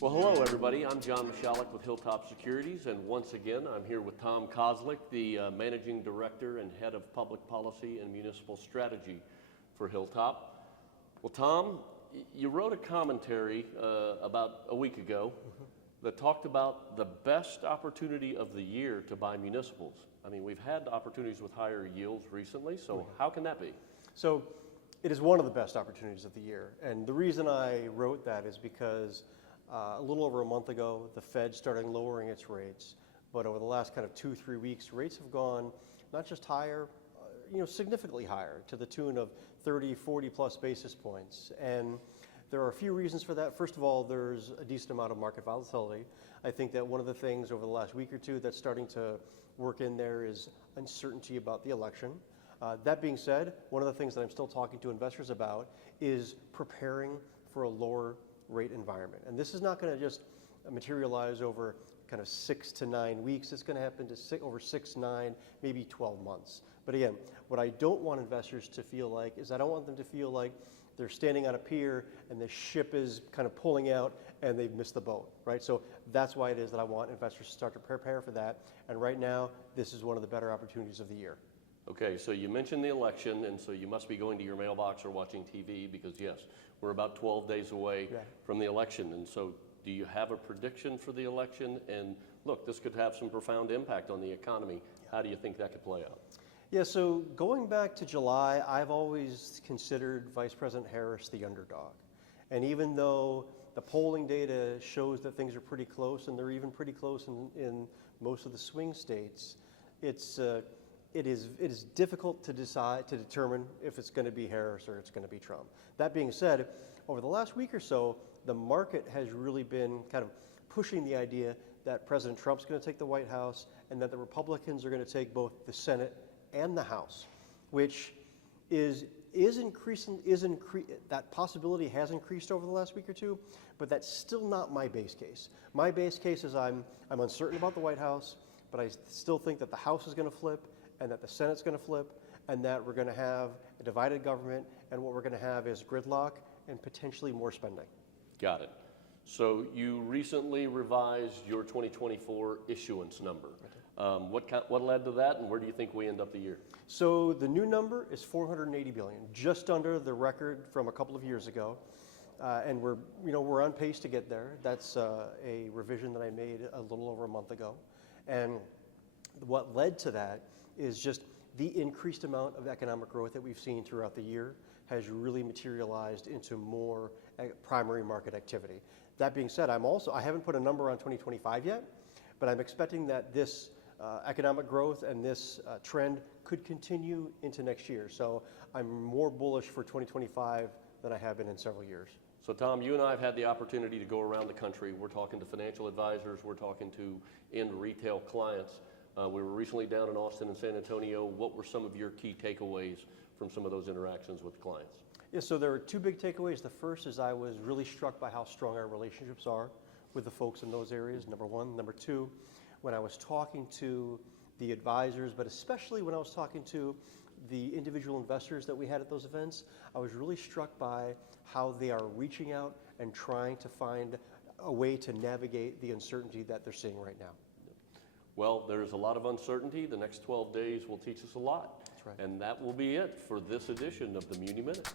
Well, hello everybody. I'm John Muschalek with HilltopSecurities, and once again I'm here with Tom Kozlik, the Managing Director and Head of Public Policy and Municipal Strategy for Hilltop. Well, Tom, you wrote a commentary about a week ago that talked about the best opportunity of the year to buy municipals. I mean, we've had opportunities with higher yields recently, so how can that be? So it is one of the best opportunities of the year, and the reason I wrote that is because a little over a month ago, the Fed started lowering its rates, but over the last kind of 2-3 weeks, rates have gone not just higher, significantly higher, to the tune of 30, 40 plus basis points. And there are a few reasons for that. First of all, there's a decent amount of market volatility. I think that one of the things over the last week or two that's starting to work in there is uncertainty about the election. That being said, one of the things that I'm still talking to investors about is preparing for a lower rate environment. And this is not going to just materialize over kind of 6 to 9 weeks. It's going to happen to over 6, 9, maybe 12 months. But again, what I don't want investors to feel like is I don't want them to feel like they're standing on a pier and the ship is kind of pulling out and they've missed the boat, right? So that's why it is that I want investors to start to prepare for that. And right now, this is one of the better opportunities of the year. Okay, so you mentioned the election, and so you must be going to your mailbox or watching TV because, yes, we're about 12 days away from the election. And so do you have a prediction for the election? And look, this could have some profound impact on the economy. How do you think that could play out? Yeah, so going back to July, I've always considered Vice President Harris the underdog. And even though the polling data shows that things are pretty close, and they're even pretty close in most of the swing states, it is difficult to determine if it's going to be Harris or it's going to be Trump. That being said, over the last week or so, the market has really been kind of pushing the idea that President Trump's going to take the White House and that the Republicans are going to take both the Senate and the House, which is increasing. That possibility has increased over the last week or two, but that's still not my base case. My base case is I'm uncertain about the White House, but I still think that the House is going to flip, and that the Senate's going to flip, and that we're going to have a divided government, and what we're going to have is gridlock and potentially more spending. Got it. So you recently revised your 2024 issuance number. What led to that, and where do you think we end up the year? So the new number is $480 billion, just under the record from a couple of years ago, and we're on pace to get there. That's a revision that I made a little over a month ago, and what led to that is just the increased amount of economic growth that we've seen throughout the year has really materialized into more primary market activity. That being said, I haven't put a number on 2025 yet, but I'm expecting that this economic growth and this trend could continue into next year. So I'm more bullish for 2025 than I have been in several years. So Tom, you and I have had the opportunity to go around the country. We're talking to financial advisors, we're talking to end retail clients. We were recently down in Austin and San Antonio. What were some of your key takeaways from some of those interactions with clients? Yeah, so there were two big takeaways. The first is I was really struck by how strong our relationships are with the folks in those areas, number one. Number two, when I was talking to the advisors, but especially when I was talking to the individual investors that we had at those events, I was really struck by how they are reaching out and trying to find a way to navigate the uncertainty that they're seeing right now. Well, there's a lot of uncertainty. The next 12 days will teach us a lot. That's right. And that will be it for this edition of the Muni Minute.